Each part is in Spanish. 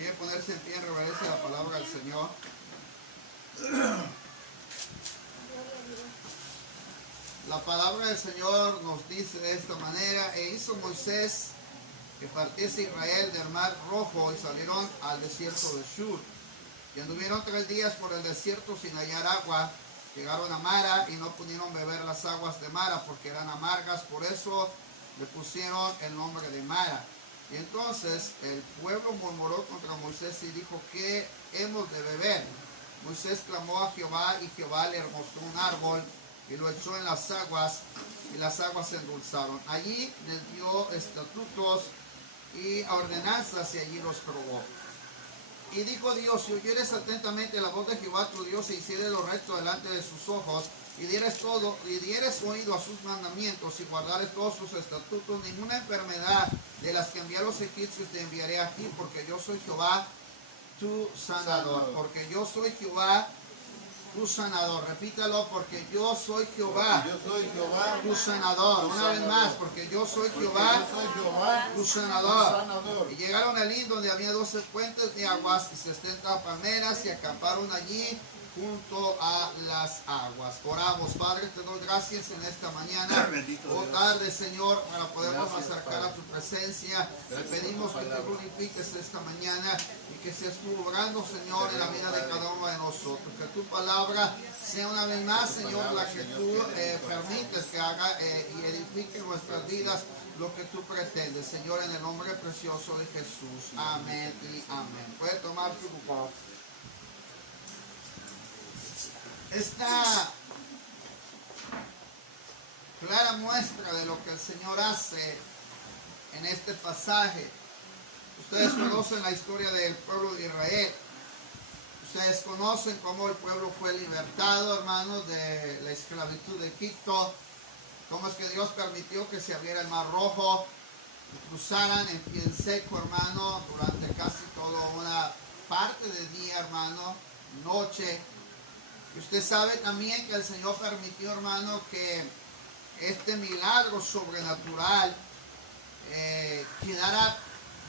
Quiere ponerse en pie en reverencia a la palabra del Señor. La palabra del Señor nos dice de esta manera: e hizo Moisés que partiese Israel del mar rojo, y salieron al desierto de Shur. Y anduvieron 3 días por el desierto sin hallar agua. Llegaron a Mara y no pudieron beber las aguas de Mara porque eran amargas, por eso le pusieron el nombre de Mara. Y entonces el pueblo murmuró contra Moisés y dijo: ¿qué hemos de beber? Moisés clamó a Jehová, y Jehová le mostró un árbol y lo echó en las aguas, y las aguas se endulzaron. Allí les dio estatutos y ordenanzas, y allí los probó. Y dijo Dios: si oyeres atentamente la voz de Jehová tu Dios, e hicieres lo recto delante de sus ojos, y dieres oído a sus mandamientos, y guardares todos sus estatutos, ninguna enfermedad de las que envié a los egipcios te enviaré a ti, porque yo soy Jehová tu sanador. Porque yo soy Jehová tu sanador. Repítalo: porque yo soy Jehová, tu sanador. Una vez más: porque yo soy Jehová, tu sanador. Y llegaron al Lin, donde había 12 fuentes de aguas y 60 palmeras, y acamparon allí junto a las aguas. Oramos. Padre, te doy gracias en esta mañana, tarde, Señor, para podernos acercar a tu presencia. Te pedimos que te glorifiques esta mañana y que seas tú obrando, Señor, en la vida de cada uno de nosotros. Que tu palabra sea una vez más, Señor, la que tú permites que haga y edifique nuestras vidas lo que tú pretendes, Señor, en el nombre precioso de Jesús. Amén y amén. Puede tomar tu lugar. Esta clara muestra de lo que el Señor hace en este pasaje. Ustedes conocen la historia del pueblo de Israel. Ustedes conocen cómo el pueblo fue libertado, hermanos, de la esclavitud de Egipto. Cómo es que Dios permitió que se abriera el mar rojo y cruzaran en pie en seco, hermano, durante casi toda una parte del día, hermano, noche. Y usted sabe también que el Señor permitió, hermano, que este milagro sobrenatural quedara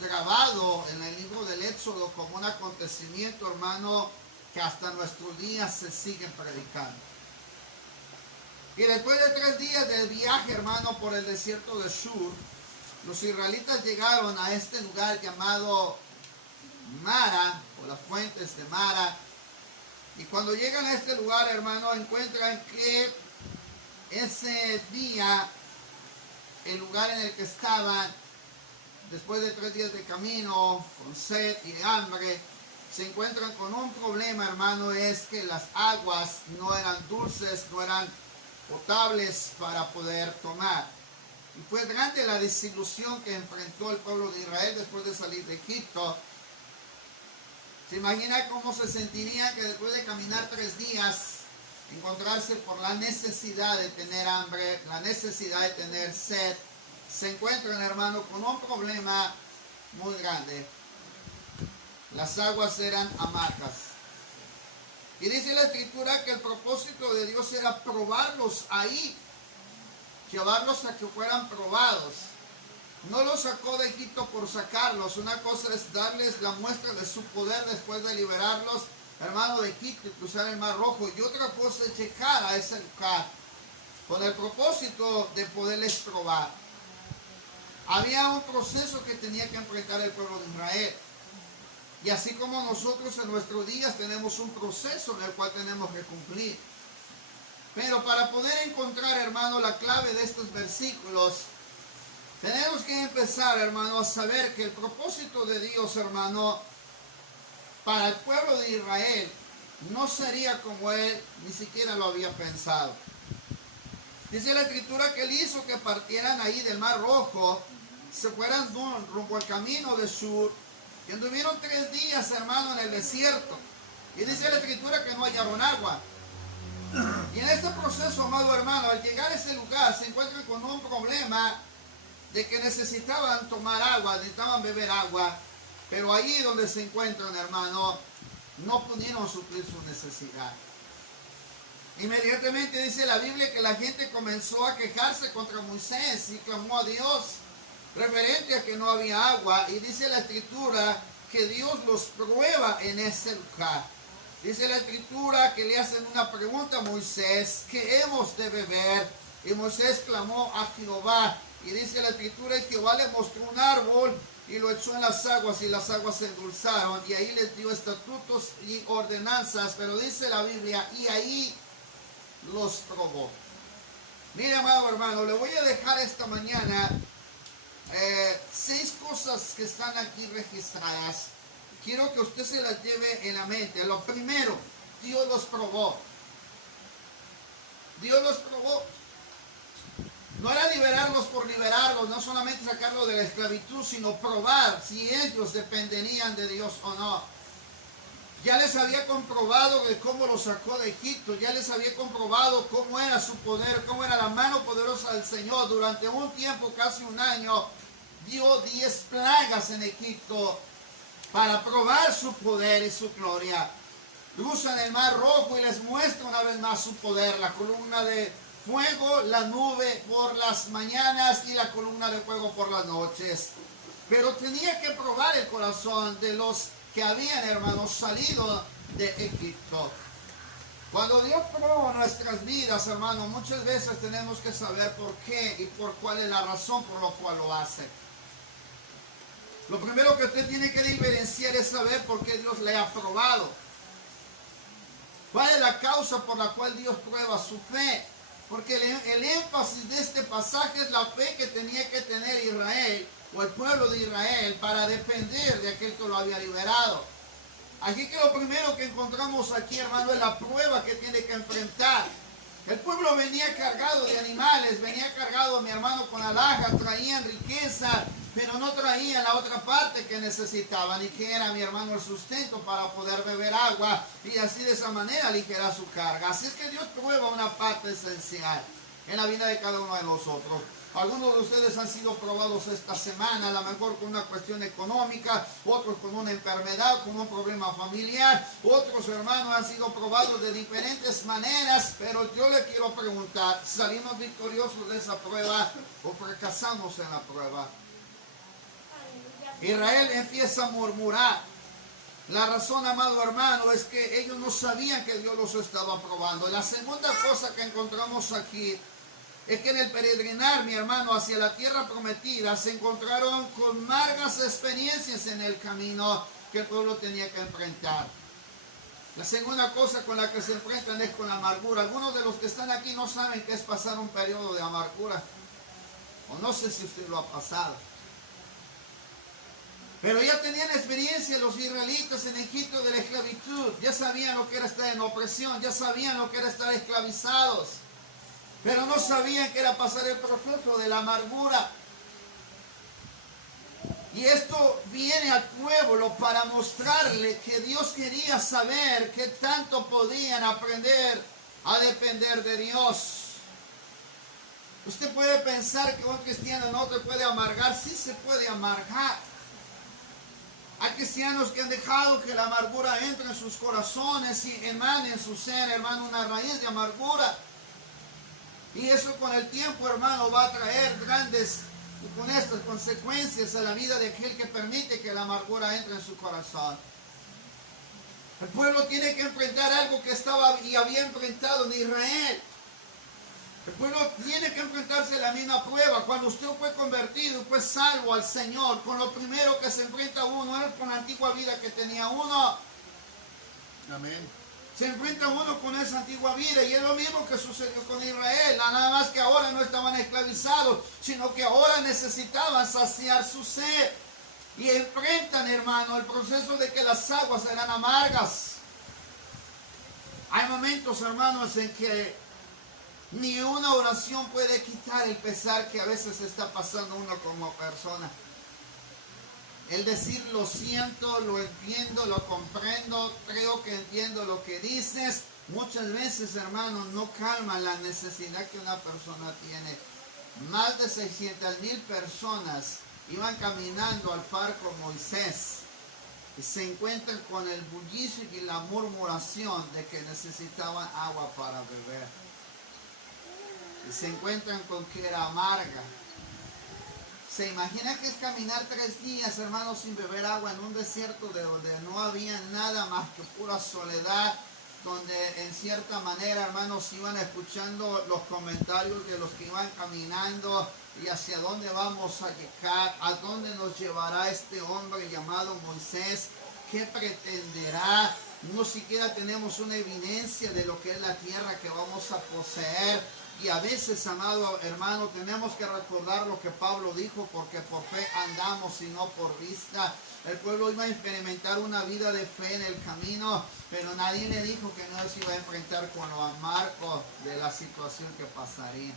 grabado en el libro del Éxodo como un acontecimiento, hermano, que hasta nuestros días se sigue predicando. Y después de 3 días del viaje, hermano, por el desierto de Shur, los israelitas llegaron a este lugar llamado Mara, o las fuentes de Mara. Y cuando llegan a este lugar, hermano, encuentran que ese día, el lugar en el que estaban, después de 3 días de camino, con sed y de hambre, se encuentran con un problema, hermano: es que las aguas no eran dulces, no eran potables para poder tomar. Y fue grande la desilusión que enfrentó el pueblo de Israel después de salir de Egipto. ¿Se imagina cómo se sentiría que después de caminar 3 días, encontrarse por la necesidad de tener hambre, la necesidad de tener sed? Se encuentran, hermano, con un problema muy grande. Las aguas eran amargas. Y dice la Escritura que el propósito de Dios era probarlos ahí, llevarlos a que fueran probados. No los sacó de Egipto por sacarlos. Una cosa es darles la muestra de su poder después de liberarlos, hermano, de Egipto y cruzar el mar rojo. Y otra cosa es llegar a ese lugar con el propósito de poderles probar. Había un proceso que tenía que enfrentar el pueblo de Israel. Y así como nosotros en nuestros días tenemos un proceso en el cual tenemos que cumplir. Pero para poder encontrar, hermano, la clave de estos versículos, tenemos que empezar, hermano, a saber que el propósito de Dios, hermano, para el pueblo de Israel no sería como Él ni siquiera lo había pensado. Dice la Escritura que Él hizo que partieran ahí del Mar Rojo, se fueran rumbo al camino de Shur, y anduvieron 3 días, hermano, en el desierto. Y dice la Escritura que no hallaron agua. Y en este proceso, amado hermano, al llegar a ese lugar, se encuentran con un problema de que necesitaban tomar agua, necesitaban beber agua, pero ahí donde se encuentran, hermano, no pudieron suplir su necesidad. Inmediatamente dice la Biblia que la gente comenzó a quejarse contra Moisés y clamó a Dios referente a que no había agua. Y dice la Escritura que Dios los prueba en ese lugar. Dice la escritura que le hacen una pregunta a Moisés, ¿qué hemos de beber? Y Moisés clamó a Jehová. Y dice la escritura que Jehová le mostró un árbol y lo echó en las aguas y las aguas se endulzaron. Y ahí les dio estatutos y ordenanzas. Pero dice la Biblia, y ahí los probó. Mira, amado hermano, le voy a dejar esta mañana 6 cosas que están aquí registradas. Quiero que usted se las lleve en la mente. Lo primero, Dios los probó. Dios los probó. No era liberarlos por liberarlos, no solamente sacarlos de la esclavitud, sino probar si ellos dependerían de Dios o no. Ya les había comprobado de cómo los sacó de Egipto, ya les había comprobado cómo era su poder, cómo era la mano poderosa del Señor. Durante un tiempo, casi un año, dio 10 plagas en Egipto para probar su poder y su gloria. Cruzan el mar rojo y les muestra una vez más su poder, la columna de fuego, la nube por las mañanas y la columna de fuego por las noches. Pero tenía que probar el corazón de los que habían, hermanos, salido de Egipto. Cuando Dios prueba nuestras vidas, hermanos, muchas veces tenemos que saber por qué y por cuál es la razón por la cual lo hace. Lo primero que usted tiene que diferenciar es saber por qué Dios le ha probado. ¿Cuál es la causa por la cual Dios prueba su fe? Porque el énfasis de este pasaje es la fe que tenía que tener Israel o el pueblo de Israel para depender de aquel que lo había liberado. Así que lo primero que encontramos aquí, hermano, es la prueba que tiene que enfrentar. El pueblo venía cargado de animales, venía cargado, mi hermano, con alhajas, traían riqueza, pero no traían la otra parte que necesitaban y que era, mi hermano, el sustento para poder beber agua y así de esa manera aligerar su carga. Así es que Dios prueba una parte esencial en la vida de cada uno de nosotros. Algunos de ustedes han sido probados esta semana, a lo mejor con una cuestión económica, otros con una enfermedad, con un problema familiar, otros hermanos han sido probados de diferentes maneras, pero yo le quiero preguntar, ¿salimos victoriosos de esa prueba o fracasamos en la prueba? Israel empieza a murmurar. La razón, amado hermano, es que ellos no sabían que Dios los estaba probando. La segunda cosa que encontramos aquí es que en el peregrinar, mi hermano, hacia la tierra prometida, se encontraron con amargas experiencias en el camino que el pueblo tenía que enfrentar. La segunda cosa con la que se enfrentan es con la amargura. Algunos de los que están aquí no saben qué es pasar un periodo de amargura. O no sé si usted lo ha pasado. Pero ya tenían experiencia los israelitas en Egipto de la esclavitud. Ya sabían lo que era estar en opresión. Ya sabían lo que era estar esclavizados. Pero no sabían que era pasar el proceso de la amargura. Y esto viene al pueblo para mostrarle que Dios quería saber qué tanto podían aprender a depender de Dios. Usted puede pensar que un cristiano no te puede amargar. Sí se puede amargar. Hay cristianos que han dejado que la amargura entre en sus corazones y emane en su ser, hermano, una raíz de amargura. Y eso con el tiempo, hermano, va a traer grandes y con estas consecuencias a la vida de aquel que permite que la amargura entre en su corazón. El pueblo tiene que enfrentar algo que estaba y había enfrentado en Israel. El pueblo tiene que enfrentarse a la misma prueba. Cuando usted fue convertido, fue salvo al Señor, con lo primero que se enfrenta uno es con la antigua vida que tenía uno. Amén. Se enfrenta uno con esa antigua vida y es lo mismo que sucedió con Israel. Nada más que ahora no estaban esclavizados, sino que ahora necesitaban saciar su sed. Y enfrentan, hermano, el proceso de que las aguas eran amargas. Hay momentos, hermanos, en que ni una oración puede quitar el pesar que a veces está pasando uno como persona. El decir lo siento, lo entiendo, lo comprendo, creo que entiendo lo que dices, muchas veces, hermanos, no calma la necesidad que una persona tiene. Más de 600,000 personas iban caminando al par con Moisés y se encuentran con el bullicio y la murmuración de que necesitaban agua para beber. Y se encuentran con que era amarga. ¿Se imagina que es caminar 3 días, hermanos, sin beber agua en un desierto de donde no había nada más que pura soledad? Donde en cierta manera, hermanos, iban escuchando los comentarios de los que iban caminando y hacia dónde vamos a llegar, a dónde nos llevará este hombre llamado Moisés, qué pretenderá. No siquiera tenemos una evidencia de lo que es la tierra que vamos a poseer. Y a veces, amado hermano, tenemos que recordar lo que Pablo dijo, porque por fe andamos y no por vista. El pueblo iba a experimentar una vida de fe en el camino, pero nadie le dijo que no se iba a enfrentar con lo amargo de la situación que pasaría.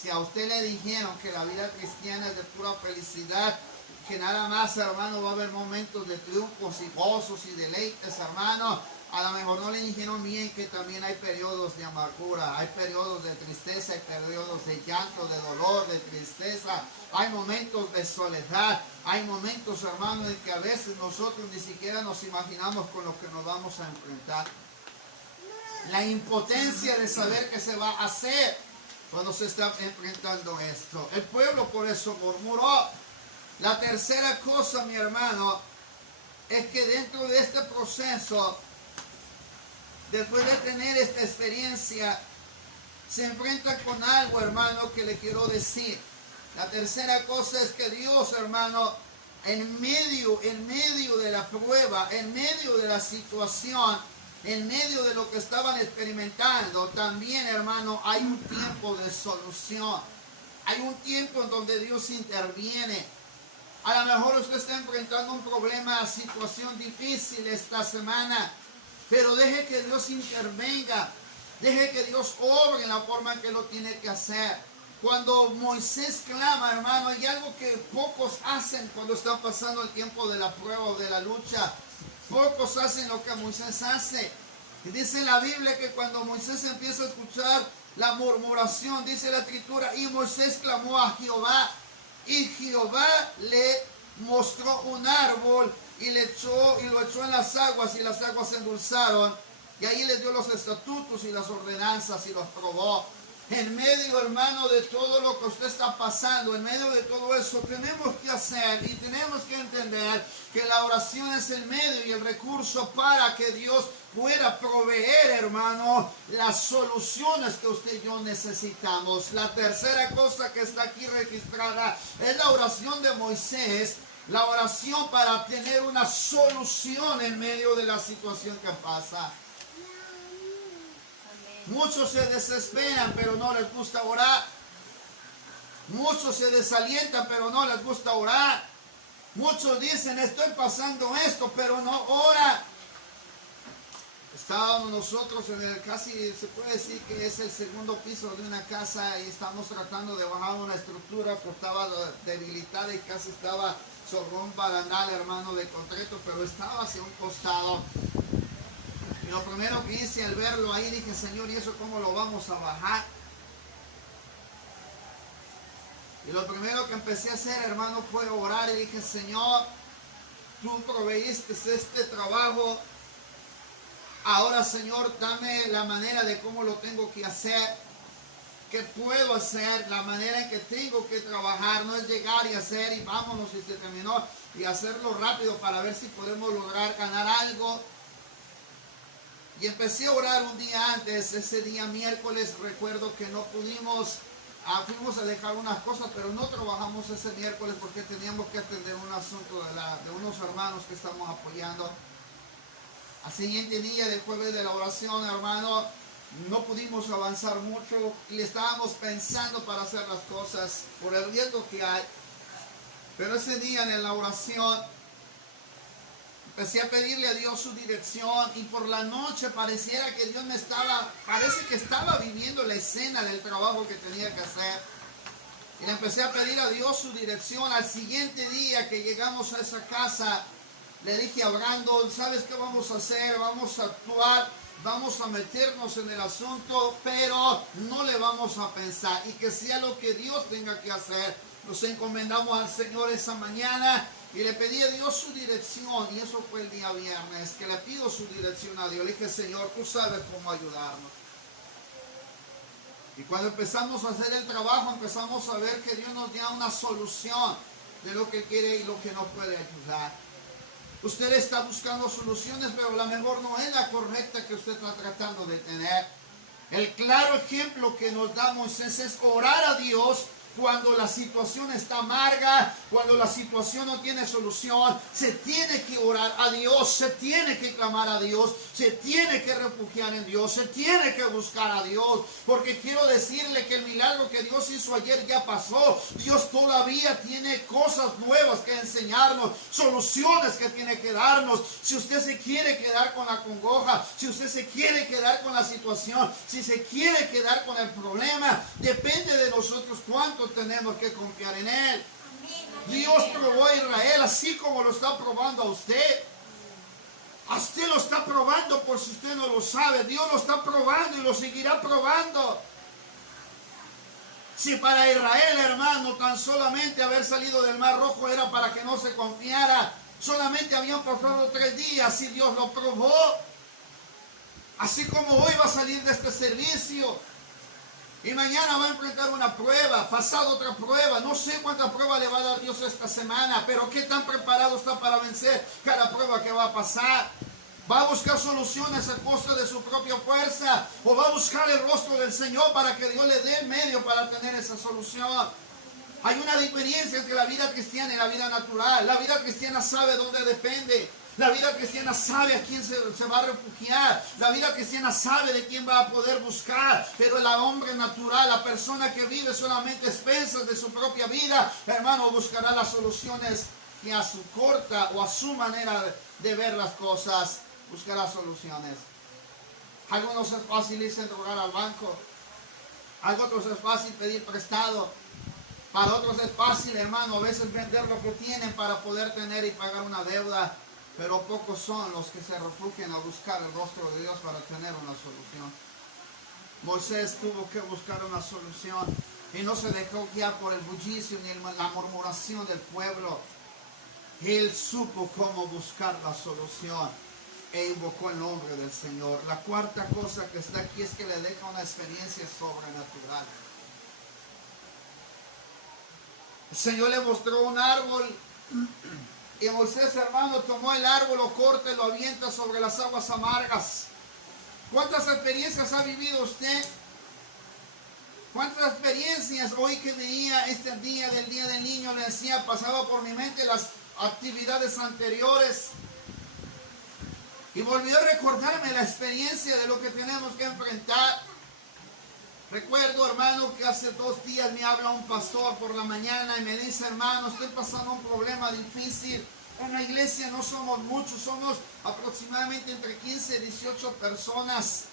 Si a usted le dijeron que la vida cristiana es de pura felicidad, que nada más, hermano, va a haber momentos de triunfos y gozos y deleites, hermano, a lo mejor no le dijeron bien que también hay periodos de amargura, hay periodos de tristeza, hay periodos de llanto, de dolor, de tristeza, hay momentos de soledad, hay momentos, hermano, en que a veces nosotros ni siquiera nos imaginamos con lo que nos vamos a enfrentar. La impotencia de saber qué se va a hacer cuando se está enfrentando esto. El pueblo por eso murmuró. La tercera cosa, mi hermano, es que dentro de este proceso, después de tener esta experiencia, se enfrenta con algo, hermano, que le quiero decir. La tercera cosa es que Dios, hermano, en medio de la prueba, en medio de la situación, en medio de lo que estaban experimentando, también, hermano, hay un tiempo de solución. Hay un tiempo en donde Dios interviene. A lo mejor usted está enfrentando un problema, situación difícil esta semana, pero deje que Dios intervenga, deje que Dios obre en la forma en que lo tiene que hacer. Cuando Moisés clama, hermano, hay algo que pocos hacen cuando están pasando el tiempo de la prueba o de la lucha. Pocos hacen lo que Moisés hace. Y dice la Biblia que cuando Moisés empieza a escuchar la murmuración, dice la Escritura, y Moisés clamó a Jehová, y Jehová le mostró un árbol y lo echó en las aguas, y las aguas se endulzaron, y ahí le dio los estatutos y las ordenanzas y los probó. En medio, hermano, de todo lo que usted está pasando, en medio de todo eso, tenemos que hacer y tenemos que entender que la oración es el medio y el recurso para que Dios pueda proveer, hermano, las soluciones que usted y yo necesitamos. La tercera cosa que está aquí registrada es la oración de Moisés, la oración para tener una solución en medio de la situación que pasa. Muchos se desesperan, pero no les gusta orar. Muchos se desalientan, pero no les gusta orar. Muchos dicen, estoy pasando esto, pero no ora. Estábamos nosotros en el, casi se puede decir que es el segundo piso de una casa, y estamos tratando de bajar una estructura que estaba debilitada y casi estaba sobre un barandal, hermano, de concreto, pero estaba hacia un costado. Y lo primero que hice al verlo ahí, dije, Señor, ¿y eso cómo lo vamos a bajar? Y lo primero que empecé a hacer, hermano, fue orar, y dije, Señor, tú proveíste este trabajo. Ahora, Señor, dame la manera de cómo lo tengo que hacer, qué puedo hacer, la manera en que tengo que trabajar. No es llegar y hacer y vámonos y se terminó, y hacerlo rápido para ver si podemos lograr ganar algo. Y empecé a orar un día antes. Ese día miércoles recuerdo que no pudimos, fuimos a dejar unas cosas, pero no trabajamos ese miércoles porque teníamos que atender un asunto de unos hermanos que estamos apoyando. Al siguiente día del jueves de la oración, hermano, no pudimos avanzar mucho y estábamos pensando para hacer las cosas por el riesgo que hay. Pero ese día en la oración empecé a pedirle a Dios su dirección, y por la noche pareciera que Dios parece que estaba viviendo la escena del trabajo que tenía que hacer. Y le empecé a pedir a Dios su dirección. Al siguiente día que llegamos a esa casa, le dije a Brandon, ¿sabes qué vamos a hacer? Vamos a actuar, vamos a meternos en el asunto, pero no le vamos a pensar, y que sea lo que Dios tenga que hacer. Nos encomendamos al Señor esa mañana y le pedí a Dios su dirección, y eso fue el día viernes, que le pido su dirección a Dios. Le dije, Señor, tú sabes cómo ayudarnos. Y cuando empezamos a hacer el trabajo, empezamos a ver que Dios nos da una solución de lo que quiere y lo que nos puede ayudar. Usted está buscando soluciones, pero a lo mejor no es la correcta que usted está tratando de tener. El claro ejemplo que nos da Moisés es orar a Dios cuando la situación está amarga, cuando la situación no tiene solución. Se tiene que orar a Dios, se tiene que clamar a Dios, se tiene que refugiar en Dios, se tiene que buscar a Dios. Porque quiero decirle que el milagro que Dios hizo ayer ya pasó. Dios todavía tiene cosas nuevas que enseñarnos, soluciones que tiene que darnos. Si usted se quiere quedar con la congoja, si usted se quiere quedar con la situación, si se quiere quedar con el problema, depende de nosotros cuánto tenemos que confiar en Él. Dios probó a Israel así como lo está probando a usted. A usted lo está probando por si usted no lo sabe. Dios lo está probando y lo seguirá probando. Si para Israel, hermano, tan solamente haber salido del Mar Rojo era para que no se confiara, solamente habían pasado 3 días y Dios lo probó. Así como hoy va a salir de este servicio y mañana va a enfrentar una prueba, pasado otra prueba. No sé cuánta prueba le va a dar Dios esta semana, pero qué tan preparado está para vencer cada prueba que va a pasar. ¿Va a buscar soluciones a costa de su propia fuerza? ¿O va a buscar el rostro del Señor para que Dios le dé el medio para tener esa solución? Hay una diferencia entre la vida cristiana y la vida natural. La vida cristiana sabe dónde depende. La vida cristiana sabe a quién se va a refugiar. La vida cristiana sabe de quién va a poder buscar. Pero el hombre natural, la persona que vive solamente a expensas de su propia vida, hermano, buscará las soluciones que a su corta o a su manera de ver las cosas, buscará soluciones. Algunos es fácil irse a rogar al banco. A otros es fácil pedir prestado. Para otros es fácil, hermano, a veces vender lo que tienen para poder tener y pagar una deuda. Pero pocos son los que se refugian a buscar el rostro de Dios para tener una solución. Moisés tuvo que buscar una solución y no se dejó guiar por el bullicio ni la murmuración del pueblo. Él supo cómo buscar la solución e invocó el nombre del Señor. La cuarta cosa que está aquí es que le deja una experiencia sobrenatural. El Señor le mostró un árbol. Y Moisés, hermano, tomó el árbol, lo corta y lo avienta sobre las aguas amargas. ¿Cuántas experiencias ha vivido usted? ¿Cuántas experiencias hoy que veía este día del Día del Niño le decía, pasaba por mi mente las actividades anteriores? Y volvió a recordarme la experiencia de lo que tenemos que enfrentar. Recuerdo, hermano, que hace 2 días me habla un pastor por la mañana y me dice, hermano, estoy pasando un problema difícil. En la iglesia no somos muchos, somos aproximadamente entre 15 y 18 personas.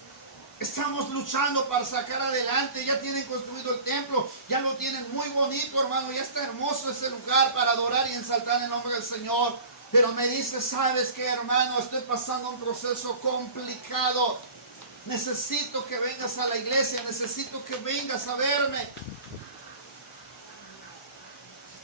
Estamos luchando para sacar adelante, ya tienen construido el templo, ya lo tienen muy bonito, hermano, ya está hermoso ese lugar para adorar y ensaltar el nombre del Señor. Pero me dice, ¿sabes qué, hermano? Estoy pasando un proceso complicado. Necesito que vengas a la iglesia, necesito que vengas a verme.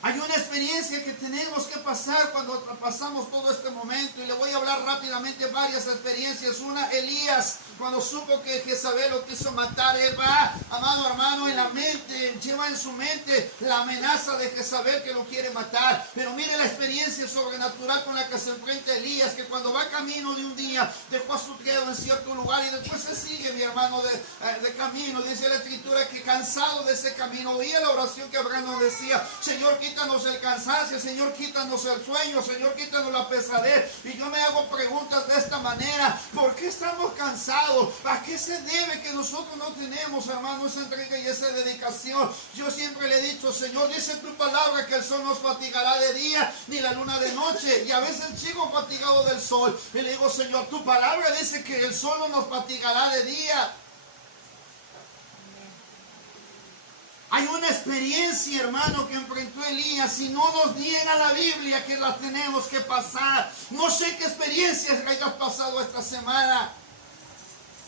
Hay una experiencia que tenemos que pasar cuando pasamos todo este momento. Y le voy a hablar rápidamente de varias experiencias. Una, Elías, cuando supo que Jezabel lo quiso matar, él va, amado hermano, en la mente, lleva en su mente la amenaza de Jezabel que lo quiere matar. Pero mire la experiencia sobrenatural con la que se enfrenta Elías, que cuando va camino de un día, dejó a su criado en cierto lugar y después se sigue, mi hermano, de camino. Dice la escritura que cansado de ese camino, oía la oración que Abraham nos decía, Señor, quítanos el cansancio, Señor, quítanos el sueño, Señor, quítanos la pesadez. Y yo me hago preguntas de esta manera: ¿por qué estamos cansados? ¿A qué se debe que nosotros no tenemos, hermano, esa entrega y esa dedicación? Yo siempre le he dicho, Señor, dice tu palabra que el sol nos fatigará de día, ni la luna de noche. Y a veces sigo fatigado del sol. Y le digo, Señor, tu palabra dice que el sol no nos fatigará de día. Hay una experiencia, hermano, que enfrentó Elías y no nos niega la Biblia que la tenemos que pasar. No sé qué experiencias hayas pasado esta semana,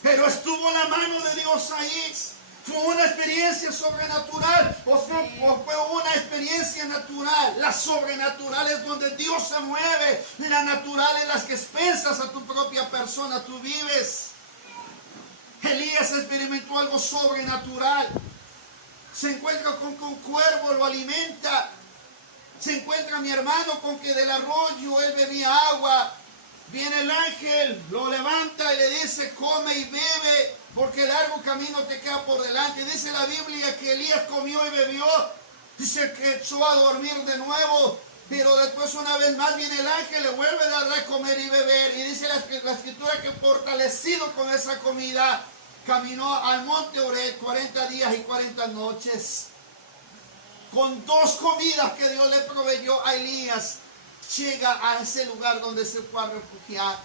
pero estuvo la mano de Dios ahí. Fue una experiencia sobrenatural o fue una experiencia natural. La sobrenatural es donde Dios se mueve. La natural es las que expensas a tu propia persona tú vives. Elías experimentó algo sobrenatural. Se encuentra con que un cuervo lo alimenta. Se encuentra mi hermano con que del arroyo él bebía agua. Viene el ángel, lo levanta y le dice, come y bebe, porque largo camino te queda por delante. Dice la Biblia que Elías comió y bebió. Dice que echó a dormir de nuevo. Pero después una vez más viene el ángel, le vuelve a dar de comer y beber. Y dice la escritura que fortalecido con esa comida, caminó al monte Oreb 40 días y 40 noches. Con 2 comidas que Dios le proveyó a Elías, llega a ese lugar donde se fue a refugiar.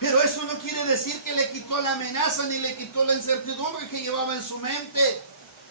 Pero eso no quiere decir que le quitó la amenaza ni le quitó la incertidumbre que llevaba en su mente.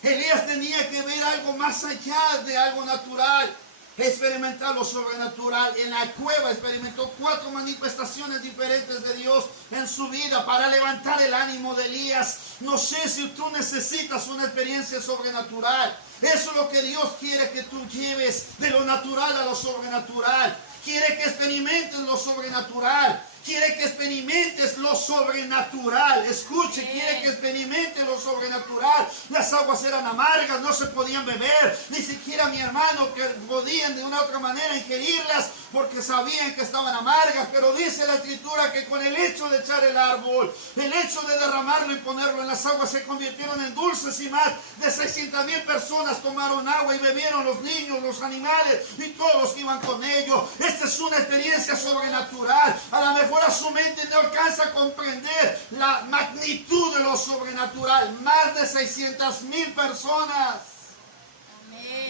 Elías tenía que ver algo más allá de algo natural, experimentar lo sobrenatural. En la cueva experimentó 4 manifestaciones diferentes de Dios en su vida para levantar el ánimo de Elías. No sé si tú necesitas una experiencia sobrenatural. Eso es lo que Dios quiere que tú lleves, de lo natural a lo sobrenatural. Quiere que experimentes lo sobrenatural. Quiere que experimentes lo sobrenatural. Escuche, quiere que experimentes lo sobrenatural. Las aguas eran amargas, no se podían beber. Ni siquiera mi hermano que podían de una u otra manera ingerirlas porque sabían que estaban amargas. Pero dice la escritura que con el hecho de echar el árbol, el hecho de derramarlo y ponerlo en las aguas, se convirtieron en dulces, y más de 600,000 personas tomaron agua y bebieron, los niños, los animales y todos los que iban con ellos. Esta es una experiencia sobrenatural. A lo mejor a su mente no alcanza a comprender la magnitud de lo sobrenatural. Más de 600,000 personas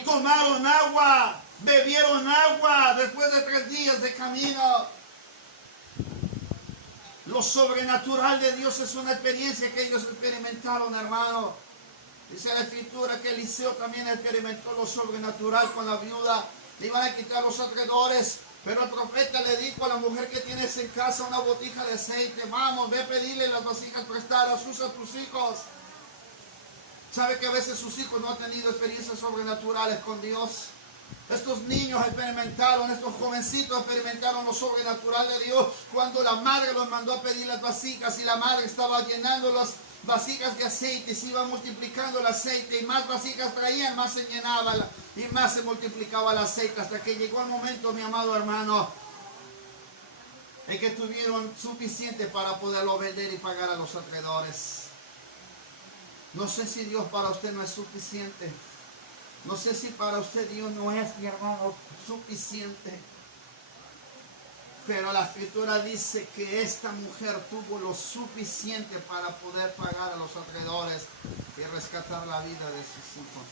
tomaron agua, bebieron agua después de 3 días de camino. Lo sobrenatural de Dios es una experiencia que ellos experimentaron, hermano. Dice la escritura que Eliseo también experimentó lo sobrenatural con la viuda. Le iban a quitar los acreedores, pero el profeta le dijo a la mujer que tienes en casa una botija de aceite. Vamos, ve a pedirle las vasijas prestadas, usa a tus hijos. ¿Sabe que a veces sus hijos no han tenido experiencias sobrenaturales con Dios? Estos niños experimentaron, estos jovencitos experimentaron lo sobrenatural de Dios cuando la madre los mandó a pedir las vasijas, y la madre estaba llenando las vasijas de aceite y se iba multiplicando el aceite, y más vasijas traían, más se llenaba y más se multiplicaba el aceite, hasta que llegó el momento, mi amado hermano, en que tuvieron suficiente para poderlo vender y pagar a los acreedores. No sé si Dios para usted no es suficiente. No sé si para usted Dios no es, mi hermano, suficiente. Pero la escritura dice que esta mujer tuvo lo suficiente para poder pagar a los acreedores y rescatar la vida de sus hijos.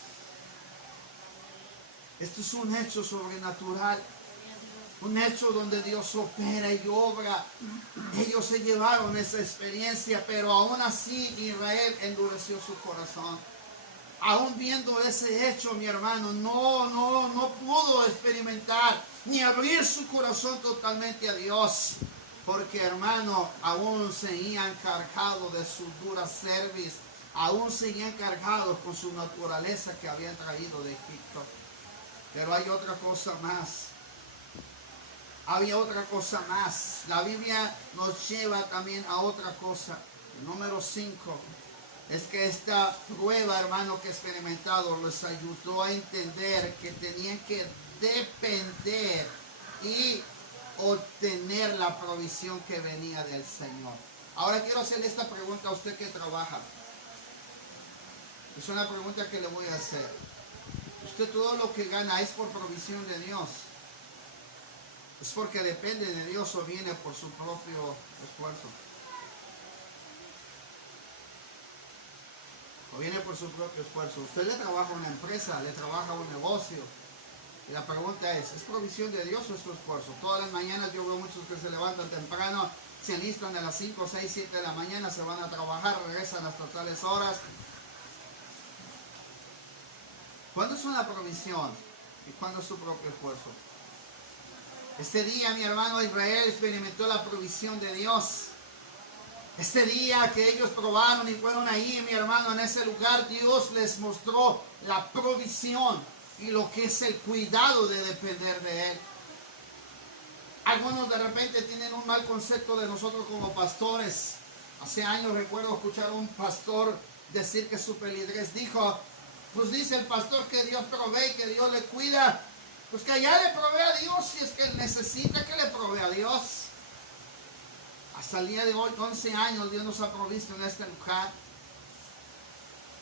Esto es un hecho sobrenatural. Un hecho donde Dios opera y obra. Ellos se llevaron esa experiencia, pero aún así Israel endureció su corazón. Aún viendo ese hecho, mi hermano, no pudo experimentar ni abrir su corazón totalmente a Dios. Porque, hermano, aún seguían cargados de su dura cerviz. Aún seguían cargados con su naturaleza que habían traído de Egipto. Pero hay otra cosa más. Había otra cosa más. La Biblia nos lleva también a otra cosa. El número 5. Es que esta prueba, hermano, que he experimentado, les ayudó a entender que tenían que depender y obtener la provisión que venía del Señor. Ahora quiero hacerle esta pregunta a usted que trabaja. Es una pregunta que le voy a hacer. ¿Usted todo lo que gana es por provisión de Dios? ¿Es porque depende de Dios o viene por su propio esfuerzo? ¿O viene por su propio esfuerzo? Usted le trabaja a una empresa, le trabaja a un negocio. Y la pregunta es provisión de Dios o es su esfuerzo? Todas las mañanas yo veo muchos que se levantan temprano, se enlistan a las 5, 6, 7 de la mañana, se van a trabajar, regresan hasta tales horas. ¿Cuándo es una provisión y cuándo es su propio esfuerzo? Este día, mi hermano, Israel experimentó la provisión de Dios. Este día que ellos probaron y fueron ahí, mi hermano, en ese lugar, Dios les mostró la provisión y lo que es el cuidado de depender de Él. Algunos de repente tienen un mal concepto de nosotros como pastores. Hace años recuerdo escuchar a un pastor decir que su peligrés dijo, pues dice el pastor que Dios provee, que Dios le cuida, pues que allá le provee a Dios, si es que necesita que le provea a Dios. Hasta el día de hoy, 11 años, Dios nos ha provisto en este lugar.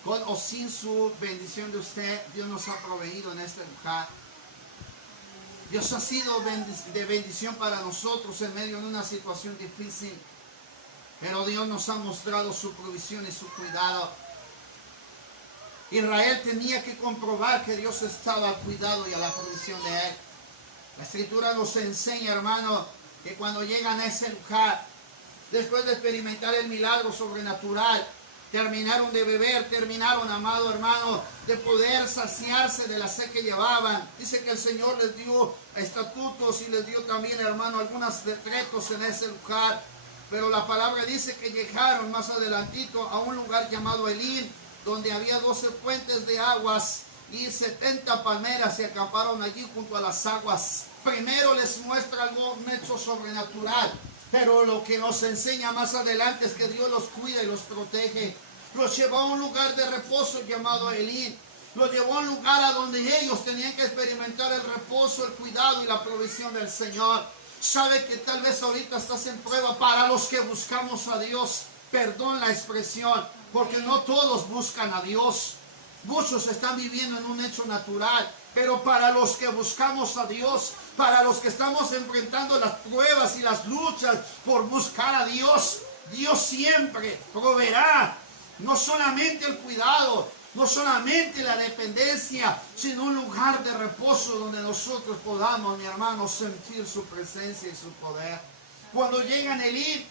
Con o sin su bendición de usted, Dios nos ha proveído en este lugar. Dios ha sido de bendición para nosotros en medio de una situación difícil. Pero Dios nos ha mostrado su provisión y su cuidado. Israel tenía que comprobar que Dios estaba al cuidado y a la provisión de él. La Escritura nos enseña, hermano, que cuando llegan a ese lugar, después de experimentar el milagro sobrenatural, terminaron de beber, terminaron, amado hermano, de poder saciarse de la sed que llevaban. Dice que el Señor les dio estatutos y les dio también, hermano, algunos decretos en ese lugar. Pero la palabra dice que llegaron más adelantito a un lugar llamado Elín, donde había 12 fuentes de aguas y 70 palmeras, y acamparon allí junto a las aguas. Primero les muestra algo, un hecho sobrenatural, pero lo que nos enseña más adelante es que Dios los cuida y los protege. Los llevó a un lugar de reposo llamado Elín. Los llevó a un lugar a donde ellos tenían que experimentar el reposo, el cuidado y la provisión del Señor. Sabe que tal vez ahorita estás en prueba. Para los que buscamos a Dios, perdón la expresión, porque no todos buscan a Dios. Muchos están viviendo en un hecho natural, pero para los que buscamos a Dios, para los que estamos enfrentando las pruebas y las luchas por buscar a Dios, Dios siempre proveerá no solamente el cuidado, no solamente la dependencia, sino un lugar de reposo donde nosotros podamos, mi hermano, sentir su presencia y su poder. Cuando llegan a Elín,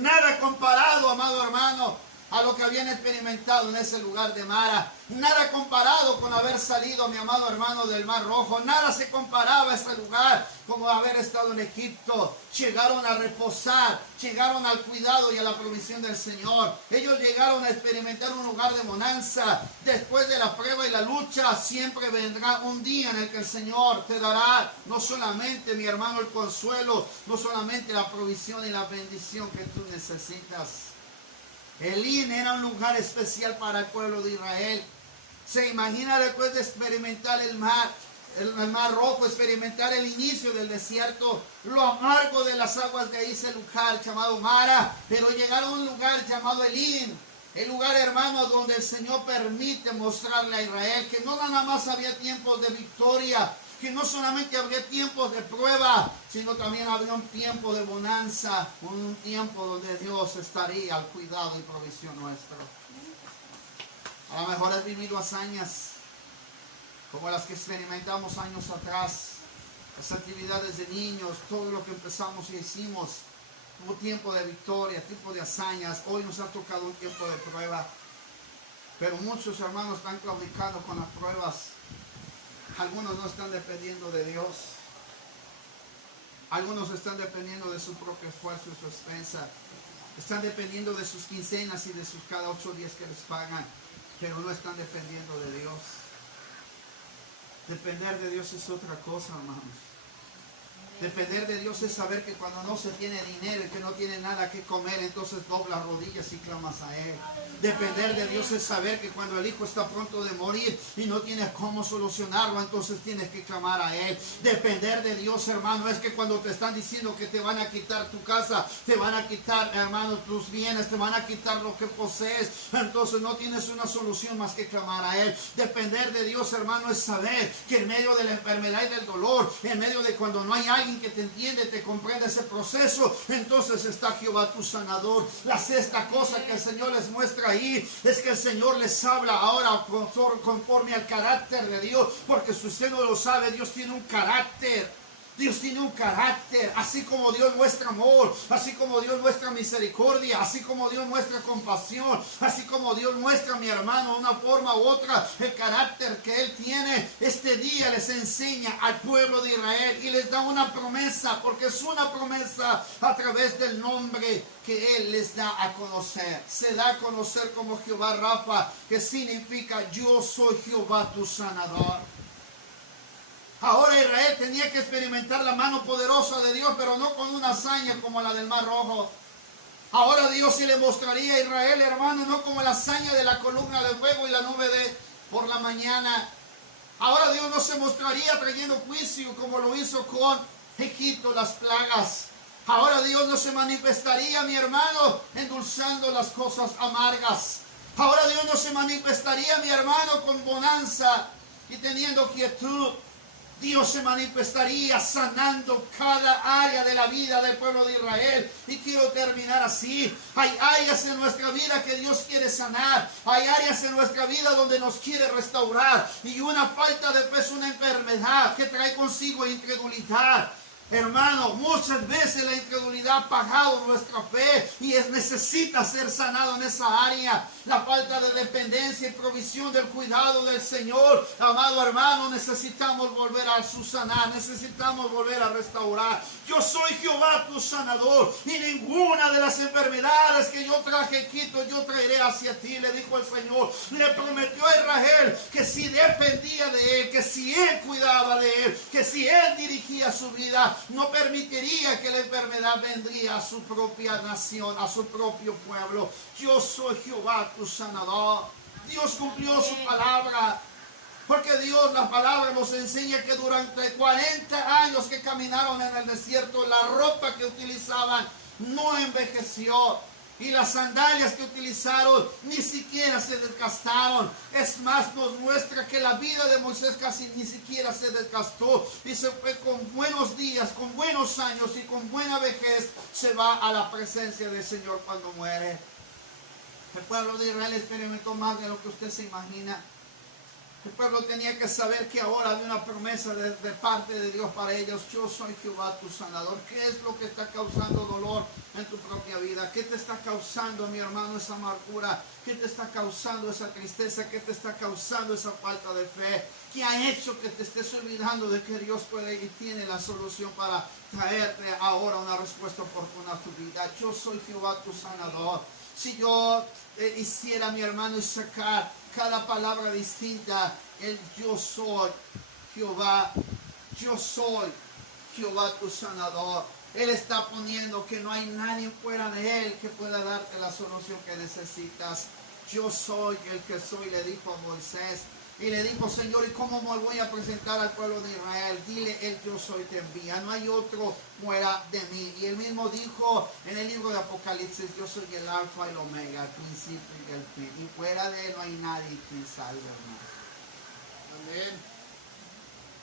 nada comparado, amado hermano, a lo que habían experimentado en ese lugar de Mara. Nada comparado con haber salido, mi amado hermano, del Mar Rojo. Nada se comparaba a ese lugar como haber estado en Egipto. Llegaron a reposar, llegaron al cuidado y a la provisión del Señor. Ellos llegaron a experimentar un lugar de bonanza. Después de la prueba y la lucha, siempre vendrá un día en el que el Señor te dará no solamente, mi hermano, el consuelo, no solamente la provisión y la bendición que tú necesitas. Elín era un lugar especial para el pueblo de Israel. Se imagina después de experimentar el mar Rojo, experimentar el inicio del desierto, lo amargo de las aguas de ese lugar llamado Mara, pero llegar a un lugar llamado Elín, el lugar, hermano, donde el Señor permite mostrarle a Israel que no nada más había tiempos de victoria, que no solamente habría tiempos de prueba, sino también habría un tiempo de bonanza, un tiempo donde Dios estaría al cuidado y provisión nuestro. A lo mejor has vivido hazañas como las que experimentamos años atrás, las actividades de niños, todo lo que empezamos y hicimos. Hubo tiempo de victoria, tiempo de hazañas. Hoy nos ha tocado un tiempo de prueba, pero muchos hermanos están claudicando con las pruebas. Algunos no están dependiendo de Dios. Algunos están dependiendo de su propio esfuerzo y su expensa. Están dependiendo de sus quincenas y de sus cada 8 días que les pagan. Pero no están dependiendo de Dios. Depender de Dios es otra cosa, hermanos. Depender de Dios es saber que cuando no se tiene dinero y que no tiene nada que comer, entonces doblas rodillas y clamas a Él. Depender de Dios es saber que cuando el hijo está pronto de morir y no tienes cómo solucionarlo, entonces tienes que clamar a Él. Depender de Dios, hermano, es que cuando te están diciendo que te van a quitar tu casa, te van a quitar, hermano, tus bienes, te van a quitar lo que posees, entonces no tienes una solución más que clamar a Él. Depender de Dios, hermano, es saber que en medio de la enfermedad y del dolor, en medio de cuando no hay alguien que te entiende, te comprende ese proceso, entonces está Jehová tu sanador. La sexta cosa que el Señor les muestra ahí es que el Señor les habla ahora conforme al carácter de Dios, porque si usted no lo sabe, Dios tiene un carácter. Dios tiene un carácter, así como Dios muestra amor, así como Dios muestra misericordia, así como Dios muestra compasión, así como Dios muestra, mi hermano, una forma u otra, el carácter que Él tiene. Este día les enseña al pueblo de Israel y les da una promesa, porque es una promesa a través del nombre que Él les da a conocer. Se da a conocer como Jehová Rafa, que significa yo soy Jehová tu sanador. Ahora Israel tenía que experimentar la mano poderosa de Dios, pero no con una hazaña como la del Mar Rojo. Ahora Dios sí le mostraría a Israel, hermano, no como la hazaña de la columna de fuego y la nube de por la mañana. Ahora Dios no se mostraría trayendo juicio como lo hizo con Egipto, las plagas. Ahora Dios no se manifestaría, mi hermano, endulzando las cosas amargas. Ahora Dios no se manifestaría, mi hermano, con bonanza y teniendo quietud. Dios se manifestaría sanando cada área de la vida del pueblo de Israel. Y quiero terminar así. Hay áreas en nuestra vida que Dios quiere sanar. Hay áreas en nuestra vida donde nos quiere restaurar. Y una falta de fe es una enfermedad que trae consigo incredulidad. Hermano, muchas veces la incredulidad ha pagado nuestra fe y necesita ser sanado en esa área. La falta de dependencia y provisión del cuidado del Señor. Amado hermano, necesitamos volver a sanar, necesitamos volver a restaurar. Yo soy Jehová tu sanador y ninguna de las enfermedades que yo traje quito, yo traeré hacia ti, le dijo el Señor. Le prometió a Israel que si dependía de él, que si él cuidaba de él, que si él dirigía su vida, no permitiría que la enfermedad vendría a su propia nación, a su propio pueblo. Yo soy Jehová tu sanador. Dios cumplió su palabra. Porque Dios, la palabra nos enseña que durante 40 años que caminaron en el desierto, la ropa que utilizaban no envejeció. Y las sandalias que utilizaron ni siquiera se desgastaron. Es más, nos muestra que la vida de Moisés casi ni siquiera se desgastó. Y se fue con buenos días, con buenos años y con buena vejez. Se va a la presencia del Señor cuando muere. El pueblo de Israel experimentó más de lo que usted se imagina. El pueblo tenía que saber que ahora había una promesa de parte de Dios para ellos. Yo soy Jehová tu sanador. ¿Qué es lo que está causando dolor en tu propia vida? ¿Qué te está causando, mi hermano, esa amargura? ¿Qué te está causando esa tristeza? ¿Qué te está causando esa falta de fe? ¿Qué ha hecho que te estés olvidando de que Dios puede y tiene la solución para traerte ahora una respuesta oportuna a tu vida? Yo soy Jehová tu sanador. Si yo hiciera, mi hermano, y sacar cada palabra distinta, el yo soy Jehová, yo soy Jehová tu sanador. Él está poniendo que no hay nadie fuera de Él que pueda darte la solución que necesitas. Yo soy el que soy, le dijo a Moisés. Y le dijo, Señor, ¿y cómo me voy a presentar al pueblo de Israel? Dile, el yo soy te envía, no hay otro fuera de mí. Y él mismo dijo en el libro de Apocalipsis, yo soy el alfa y el omega, el principio y el fin. Y fuera de él no hay nadie quien salve, hermano. Amén.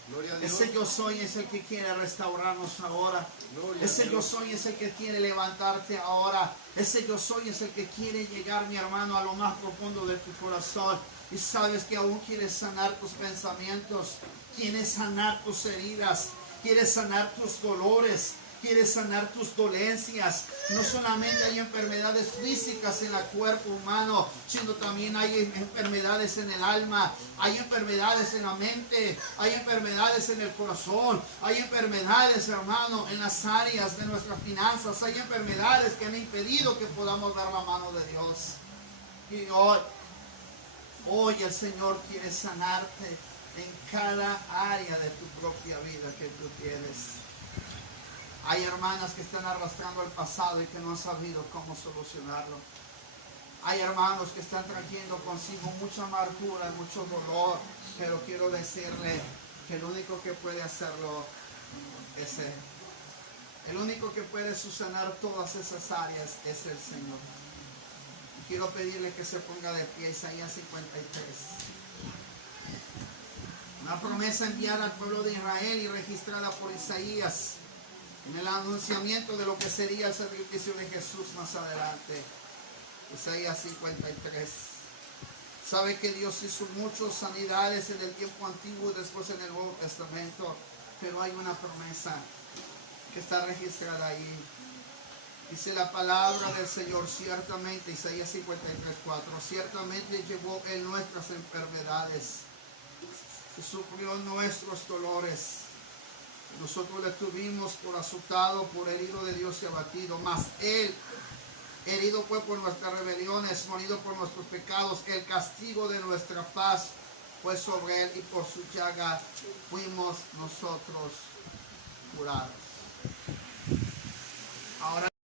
Gloria a Dios. Ese yo soy es el que quiere restaurarnos ahora. Gloria Ese a yo Dios. soy es el que quiere levantarte ahora. Ese yo soy es el que quiere llegar, mi hermano, a lo más profundo de tu corazón. Y sabes que aún quieres sanar tus pensamientos, quieres sanar tus heridas, quieres sanar tus dolores, quieres sanar tus dolencias. No solamente hay enfermedades físicas en el cuerpo humano, sino también hay enfermedades en el alma, hay enfermedades en la mente, hay enfermedades en el corazón, hay enfermedades, hermano, en las áreas de nuestras finanzas, hay enfermedades que han impedido que podamos dar la mano de Dios. Y hoy el Señor quiere sanarte en cada área de tu propia vida que tú tienes. Hay hermanas que están arrastrando el pasado y que no han sabido cómo solucionarlo. Hay hermanos que están trayendo consigo mucha amargura, mucho dolor, pero quiero decirle que el único que puede hacerlo es Él. El único que puede subsanar todas esas áreas es el Señor. Quiero pedirle que se ponga de pie, Isaías 53. Una promesa enviada al pueblo de Israel y registrada por Isaías en el anunciamiento de lo que sería el sacrificio de Jesús más adelante. Isaías 53. Sabe que Dios hizo muchas sanidades en el tiempo antiguo y después en el Nuevo Testamento, pero hay una promesa que está registrada ahí. Dice la palabra del Señor, ciertamente, Isaías 53:4, ciertamente llevó Él nuestras enfermedades, sufrió nuestros dolores. Nosotros le tuvimos por azotado, por herido de Dios y abatido, mas Él herido fue por nuestras rebeliones, morido por nuestros pecados. El castigo de nuestra paz fue sobre Él y por su llaga fuimos nosotros curados. Ahora